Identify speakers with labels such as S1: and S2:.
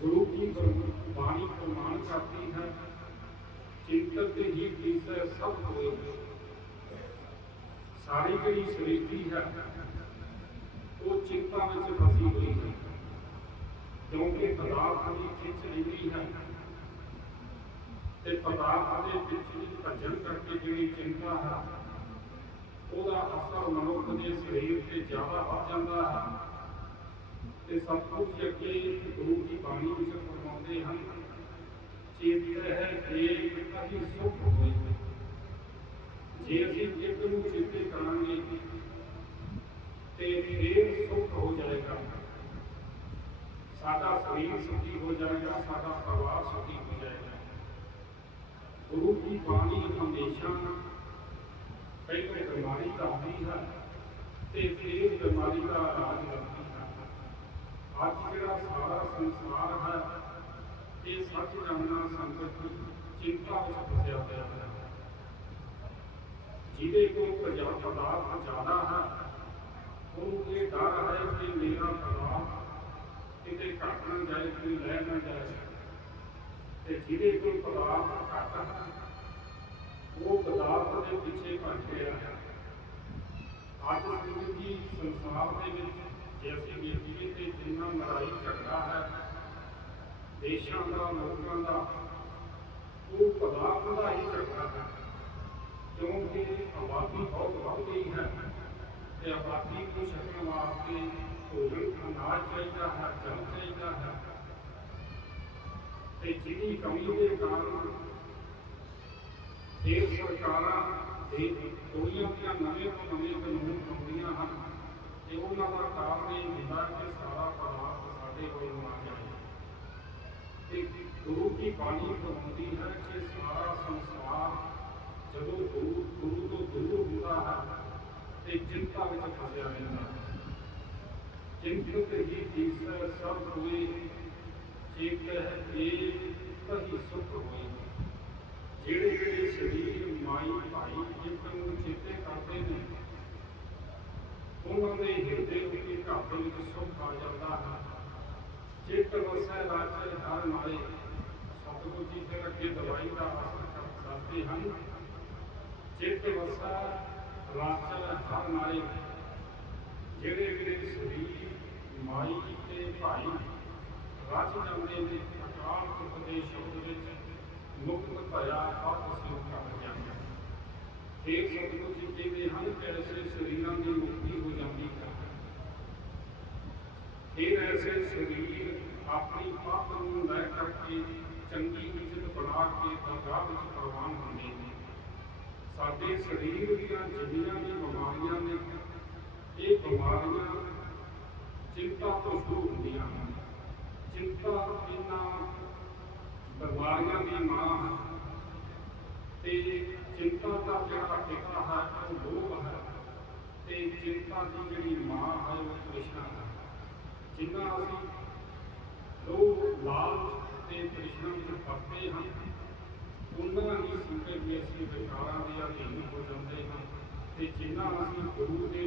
S1: ਗੁਰੂ ਕੀ ਬਾਣੀ ਪ੍ਰਮਾਣ ਕਰਦੀ ਹੈ। ਚਿੰਤਤ ਹੀ ਤੀਸਰੇ ਸਭ ਹੋਏ। ਸਾਰੀ ਜਿਹੜੀ ਸ੍ਰਿਸ਼ਟੀ ਹੈ, ਉਹ ਚਿੰਤਾ ਵਿੱਚ ਫਸੀ ਹੋਈ ਹੈ। ਕਿਉਂਕਿ ਪਦਾਰਥ ਦੀ ਖਿੱਚ ਰਹਿੰਦੀ ਹੈ। ਤੇ ਪਦਾਰਥ ਦੇ ਪਿੱਛੇ ਭੱਜਣ ਕਰਕੇ ਜਿਹੜੀ ਚਿੰਤਾ ਹੈ, ਉਹਦਾ ਅਸਰ ਮਨੁੱਖ ਦੇ ਸਰੀਰ ਤੇ ਜ਼ਿਆਦਾ ਵੱਧ ਜਾਂਦਾ ਹੈ। ਤੇ ਸਤਿਗੁਰੂ ਜੀ ਅੱਗੇ ਗੁਰੂ ਦੀ ਬਾਣੀ ਵਿੱਚ ਫਰਮਾਉਂਦੇ ਹਨ ਚੇਤ ਹੈ ਕਿ ਕਹੀ ਸੁਖ ਹੋਏ ਜੇ ਅਸੀਂ ਇੱਕ ਨੂੰ ਚੇਤੇ ਕਰਾਂਗੇ ਤੇ ਫਿਰ ਸੁਖ ਹੋ ਜਾਏਗਾ ਸਾਡਾ ਸਰੀਰ ਸੁਖੀ ਹੋ ਜਾਏਗਾ ਸਾਡਾ ਪਰਿਵਾਰ ਸੁਖੀ ਹੋ ਜਾਏਗਾ ਗੁਰੂ ਦੀ ਬਾਣੀ ਹਮੇਸ਼ਾ ਪਹਿਲੇ ਬਿਮਾਰੀ ਦੱਸਦੀ ਹੈ ਤੇ ਫਿਰ ਬਿਮਾਰੀ ਦਾ ਇਲਾਜ ਕਰਦੀ ਹੈ ਅੱਜ ਜਿਹੜਾ ਸਾਰਾ ਸੰਸਾਰ ਹੈ ਇਹ ਸੱਚ ਜਾਣਨਾ ਸੰਕਟ ਚਿੰਤਾ ਵਿੱਚ ਫਸਿਆ ਪਿਆ ਹੈ। ਜਿਹਦੇ ਕੋਲ ਪ੍ਰਜਾ ਪਦਾਰਥ ਜ਼ਿਆਦਾ ਹੈ, ਉਹਨੂੰ ਇਹ ਡਰ ਹੈ ਕਿ ਮੇਰਾ ਪਦਾਰਥ ਕਿਤੇ ਘਟ ਨਾ ਜਾਏ, ਕੋਈ ਲੈ ਨਾ ਜਾਏ। ਤੇ ਜਿਹਦੇ ਕੋਲ ਪਦਾਰਥ ਘੱਟ ਹੈ, ਉਹ ਪਦਾਰਥ ਦੇ ਪਿੱਛੇ ਭੱਜ ਰਿਹਾ ਹੈ। ਅੱਜ ਸੰਗਤ ਜੀ ਸੰਸਾਰ ਦੇ ਵਿੱਚ ਜੇ ਅਸੀਂ ਵੇਖੀਏ ਤੇ ਜਿੰਨਾ ਲੜਾਈ ਝਗੜਾ ਹੈ ਦੇਸ਼ਾਂ ਦਾ ਲੋਕਾਂ ਦਾ, ਉਹ ਪਦਾਰਥ ਦਾ ਹੀ ਝਗੜਾ ਹੈ। ਕਿਉਂਕਿ ਆਬਾਦੀ ਬਹੁਤ ਵੱਧ ਗਈ ਹੈ ਤੇ ਆਬਾਦੀ ਨੂੰ ਛੱਡਣ ਵਾਸਤੇ ਭੋਜਨ ਅਨਾਜ ਚਾਹੀਦਾ ਹੈ, ਜਲ ਚਾਹੀਦਾ ਹੈ। ਤੇ ਜਿਹਦੀ ਕਮੀ ਦੇ ਕਾਰਨ ਇਹ ਸਰਕਾਰਾਂ ਦੇ ਕੋਈਆਂ ਦੀਆਂ ਨਵੇਂ ਤੋਂ ਨਵੇਂ ਕਾਨੂੰਨ ਬਣਾਉਂਦੀਆਂ ਹਨ ਤੇ ਉਹਨਾਂ ਦਾ ਕਾਰਨ ਇਹ ਹੁੰਦਾ ਕਿ ਸਾਰਾ ਪਦਾਰਥ ਸਾਡੇ ਕੋਲ ਆ ਜਾਏ। ਗੁਰੂ ਦੀ ਬਾਣੀ ਫਰਮਾਉਂਦੀ ਹੈ ਕਿ ਸਾਰਾ ਸੰਸਾਰ ਜਦੋਂ ਗੁਰੂ ਗੁਰੂ ਤੋਂ ਦੂਰ ਹੁੰਦਾ ਹੈ ਤੇ ਚਿੰਤਾ ਵਿੱਚ ਫਸਿਆ ਰਹਿੰਦਾ ਹੈ ਚਿੰਤਤ ਹੀ ਤੀਸਰ ਸਭ ਹੋਏ ਚੇਤ ਹੈ ਇਹ ਕਹੀ ਸੁਖ ਹੋਏ ਜਿਹੜੇ ਜਿਹੜੇ ਸਰੀਰ ਮਾਈ ਭਾਈ ਇੱਕ ਨੂੰ ਚੇਤੇ ਕਰਦੇ ਨੇ ਉਹਨਾਂ ਦੇ ਹਿਰਦੇ ਉੱਤੇ ਘਰ ਦੇ ਵਿੱਚ ਸੁਖ ਆ ਜਾਂਦਾ ਹੈ ਚਿੱਤ ਵਸੈ ਰਾਜੇ ਹਰ ਮਾਏ ਸਤਿਗੁਰੂ ਜੀ ਫਿਰ ਅੱਗੇ ਦਵਾਈ ਦਾ ਅਸਰ ਦੱਸਦੇ ਹਨ। ਚਿੱਤ ਵਸੈ ਰਾਜੇ ਹਰ ਮਾਏ ਜਿਹੜੇ ਜਿਹੜੇ ਸਰੀਰ, ਮਾਈ ਤੇ ਭਾਈ ਰਾਜ ਜਾਂਦੇ ਨੇ, ਅਕਾਲ ਪੁਰਖ ਦੇ ਸ਼ਬਦ ਵਿੱਚ ਮੁਕਤ ਭਇਆ ਆਪ ਸਿਉ ਕਰ ਜਾਂਦਾ ਇਹ ਸਤਿਗੁਰੂ ਜੀ ਕਹਿੰਦੇ ਹਨ, ਐਸੇ ਸਰੀਰਾਂ ਦੀ ਮੁਕਤੀ ਹੋ ਜਾਂਦੀ ਹੈ। ਇਹ ਐਸੇ ਸਰੀਰ ਆਪਣੀ ਪੱਤ ਨੂੰ ਲੈ ਕਰਕੇ ਚੰਗੀ ਇੱਜ਼ਤ ਬਣਾ ਕੇ ਦਰਗਾਹ ਵਿੱਚ ਪ੍ਰਵਾਨ ਹੁੰਦੇ ਨੇ ਸਾਡੇ ਸਰੀਰ ਦੀਆਂ ਜਿੰਨੀਆਂ ਵੀ ਬਿਮਾਰੀਆਂ ਨੇ, ਇਹ ਬਿਮਾਰੀਆਂ ਚਿੰਤਾ ਤੋਂ ਸ਼ੁਰੂ ਹੁੰਦੀਆਂ ਹਨ। ਚਿੰਤਾ ਇਹਨਾਂ ਬਿਮਾਰੀਆਂ ਦੀ ਮਾਂ ਹੈ ਤੇ ਚਿੰਤਾ ਦਾ ਜਿਹੜਾ ਟਿਕਾ ਹੈ, ਉਹ ਲੋਭ ਹੈ ਤੇ ਚਿੰਤਾ ਦੀ ਜਿਹੜੀ ਮਾਂ ਹੈ, ਉਹ ਕ੍ਰਿਸ਼ਨ ਹੈ। ਜਿੰਨਾ ਅਸੀਂ ਲੋਭ, ਲਾਲਚ ਤੇ ਤ੍ਰਿਸ਼ਨਾ ਵਿੱਚ ਫਸਦੇ ਹਾਂ ਉਹਨਾਂ ਹੀ ਸੰਕਟ ਵੀ ਅਸੀਂ ਵਿਕਾਰਾਂ ਦੇ ਅਧੀਨ ਹੋ ਜਾਂਦੇ ਹਾਂ ਤੇ ਜਿੰਨਾ ਅਸੀਂ ਗੁਰੂ ਦੇ